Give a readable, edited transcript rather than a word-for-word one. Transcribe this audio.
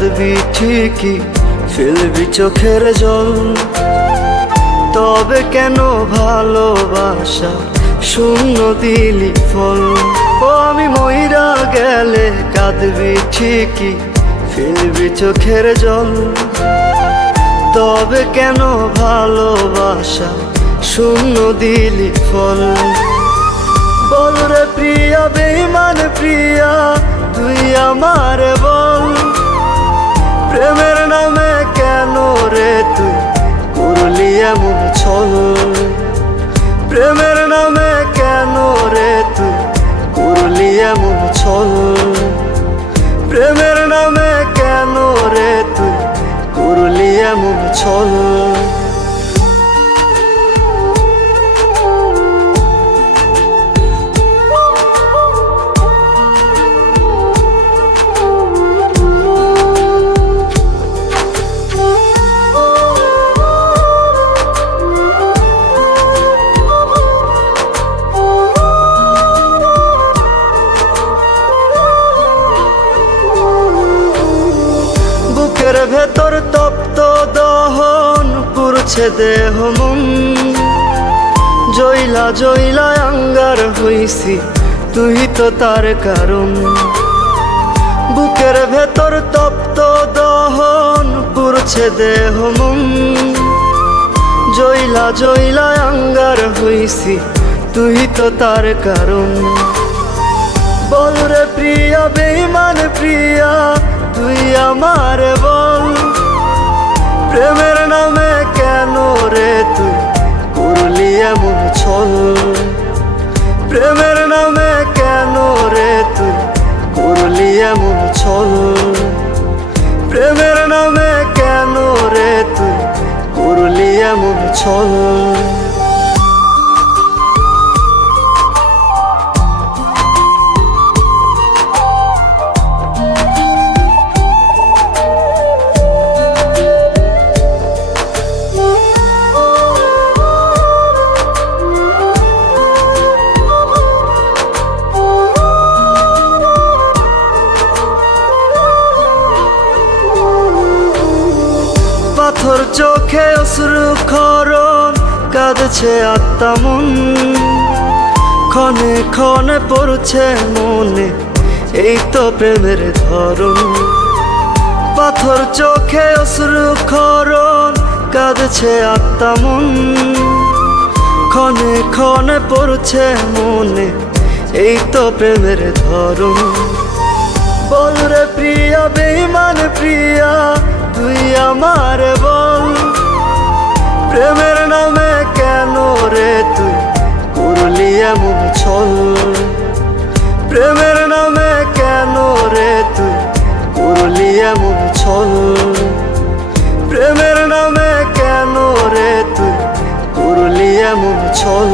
কাঁদবি ঠিকই, ফেলবি চোখের জল। তবে কেন ভালোবাসা শূন্য দিলি ফল? ও আমি মইরা গেলে কাঁদবি ঠিকই, ফেলবি চোখের জল। তবে কেন ভালোবাসা শূন্য দিলি ফল? বল রে প্রিয়া, বেঈমান প্রিয়া, তুই আমার বল। প্রেমের নামে কেন রে তুই করলি এমন ছল? প্রেমের নামে কেন রে তুই করলি এমন ছল? প্রেমের নামে কেন রে তুই করলি এমন ছল? বুকের ভেতর তপ্ত দহন পুরছে দেহ মন। জইলা জইলা আঙ্গার হইছি, তুই তো তার কারণ। বুকের ভেতর তপ্ত দহন পুরছে দেহ মন। জইলা জইলা আঙ্গার হইছি, তুই তো তার কারণ। বল রে প্রিয়া, বেঈমান প্রিয়া, তুই আমার বল। প্রেমের নামে কেন রে তুই করলি এমন ছল? প্রেমের নামে কেন রে তুই করলি এমন ছল? প্রেমের নামে কেন রে তুই করলি এমন ছল? পাথর চোখে অশ্রু ক্ষরণ, কাঁদছে আত্মা মন। ক্ষণে ক্ষণে পড়ছে মনে, এই তো প্রেমের ধরন। পাথর চোখে অশ্রু ক্ষরণ, কাঁদছে আত্মা মন। ক্ষণে ক্ষণে পড়ছে মনে, এই তো প্রেমের ধরন। বল রে প্রিয়া, বেঈমান প্রিয়া, তুই আমার বল। প্রেমের নামে কেন রে তুই করলি এমন ছল? প্রেমের নামে কেন রে তুই করলি এমন ছল? প্রেমের নামে কেন রে তুই করলি এমন ছল?